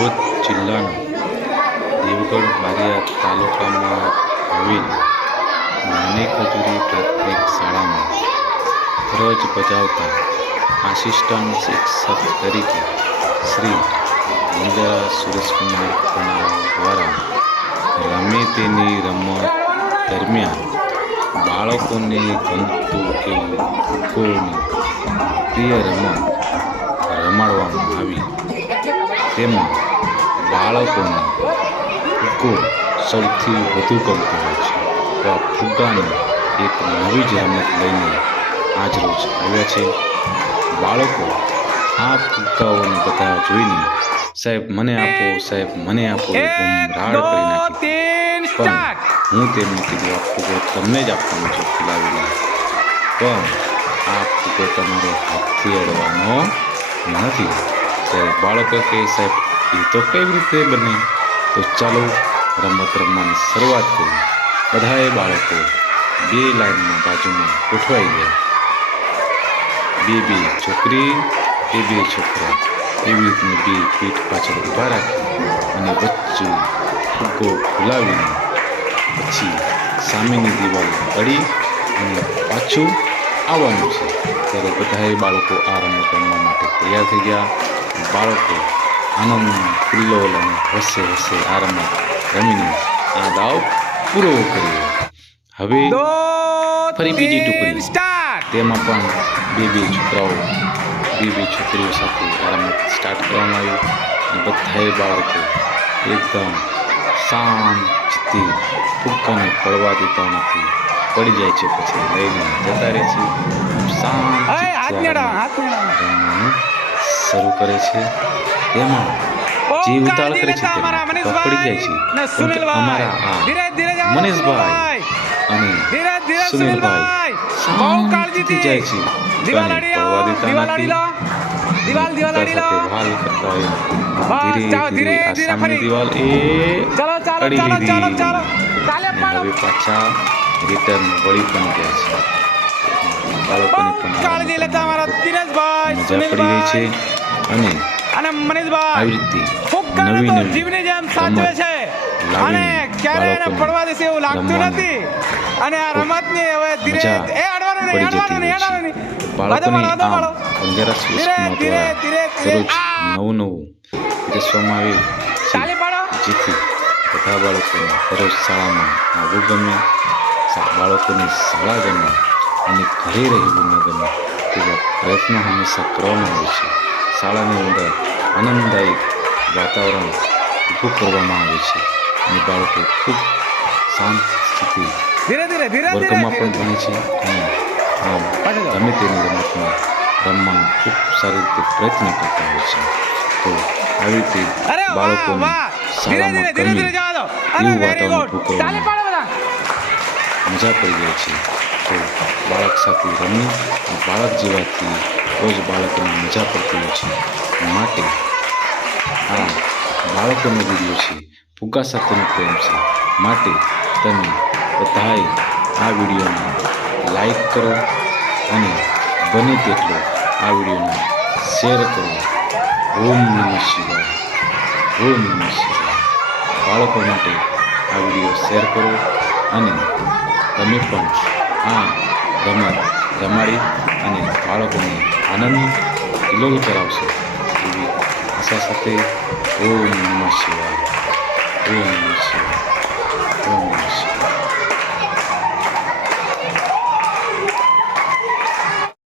દાહોદ જિલ્લાના દેવગઢ બારિયા તાલુકામાં આવેલ નાની ખજૂરી પ્રાથમિક શાળામાં ફરજ બજાવતા આસિસ્ટન્ટ શિક્ષક તરીકે શ્રી મુંદરા સુરેશકુમાર કુમાર દ્વારા રમે તેની રમત દરમિયાન બાળકોને ગમતું એવું ફૂટબોલની પ્રિય રમત રમાડવામાં આવી. તેમાં બાળકોને ફુગ્ગો સૌથી વધુ ગમતો હોય છે. તો આ ફુગ્ગાની એક નવી જ રમત લઈને આજરોજ આવ્યા છે. બાળકો આ ફુગ્ગાઓને બધા જોઈને સાહેબ મને આપો સાહેબ મને આપો રાડ કરી નાખી. પણ હું તેમને કીધું આ ફુગ્ગો તમને જ આપવાનો છે ખીલાવીને પણ આ ફુગ્ગો તમારે હાથથી અડવાનો નથી. ત્યારે બાળકો કે સાહેબ એ તો કેવી રીતે બને? તો ચાલો રમત રમવાની શરૂઆત કરી બધાએ બાળકો, બે લાઈનમાં બાજુમાં ગોઠવાઈ ગયા બે બે છોકરી, બે બે છોકરા. એવી રીતની બે પીઠ પાછળ ઊભા રાખી અને વચ્ચે ફુગ્ગો ફુલાવીને પછી સામેની દિવાલ અડી અને પાછું આવવાનું છે. ત્યારે બધાએ બાળકો આ રમત રમવા માટે તૈયાર થઈ ગયા. બાળકો આનંદ ખુલ્લોલ અને હસે હસે આ રમત રમીને આ દાવ પૂરો કર્યો હવે ફરી બીજી ટુકડી તેમાં પણ બે બે છોકરાઓ બે બે છોકરીઓ સાથે આ રમત સ્ટાર્ટ કરવામાં આવી અને બધાએ બાળકો એકદમ શાંતિથી ફુગ્ગાને પડવા દેતા નથી પડી જાય છે પછી લઈને જતા રહે છે શાંત શરૂ કરે છે તેમાં જે ઉતાળ કરે છે તેમાં ફુગ્ગા પડી જાય છે પરંતુ અમારા આ મનીષભાઈ અને સુનિલભાઈ શાંતિથી જાય છે ફુગ્ગાને પડવા દેતા નથી દિવાલ દિવાલ ફુગ્ગા સાથે વાલ કરતા હોય ધીરે ધીરે આ સામેની દિવાલ એ ચાલો ચાલો અડી ચાલો ચાલો લીધી ચાલો ચાલે અને પાડો હવે પાછા રિટર્ન વળી પણ ગયા છે બાળકોને પણ આ કાળજી લેતા અમારા દિનેશભાઈ મજા પડી રહી છે અને અને મનીષભાઈ આવી રીતે જીવની જેમ સાચવે છે. અને ક્યારે એને પડવા દેશે એવું લાગતું નથી. અને આ રમતની હવે ધીરે એ અડવાનું નહીં અડવાનું નહીં અડવાનું નહીં. બાળકોની. ધીરે ધીરે ધીરે નવું નવું વિશ્વમાં આવ્યું ચાલી પાડો. જેથી બધા બાળકોને દરરોજ શાળામાં આવવું ગમે બાળકોની શાળા ગમે અને ઘરે રહેવું ન ગમે તેવા પ્રયત્નો હંમેશા કરવામાં આવે છે. શાળાની અંદર આનંદદાયક વાતાવરણ ઊભું કરવામાં આવે છે. અને બાળકો ખૂબ શાંત સ્થિતિ ધીરે ધીરે ધીરે ધીરે વર્ગમાં પણ ભણે છે. અને ગમે તેની રમતમાં રમવાનો ખૂબ સારી રીતે પ્રયત્ન કરતા હોય છે. તો આવી રીતે બાળકોને શાળામાં ગમે એવું વાતાવરણ ઊભું કરવામાં મજા પડી જાય છે. તો સાથે રમી બાળક જેવાથી રોજ બાળકોને મજા પડતી હોય છે. માટે આ બાળકોનો વીડિયો છે ફુગ્ગા સાથેનો પ્રેમ છે. માટે તમે બધાએ આ વિડીયોને લાઈક કરો અને બને તેટલો આ વિડીયોને શેર કરો. ઓમ નમઃ શિવાય. ઓમ નમઃ શિવાય. બાળકો માટે આ વીડિયો શેર કરો અને તમે પણ આ રમત રમાડી અને બાળકોને આનંદ કિલોલ કરાવશે એવી આશા સાથે ઓમ નમઃ શિવાય. ઓમ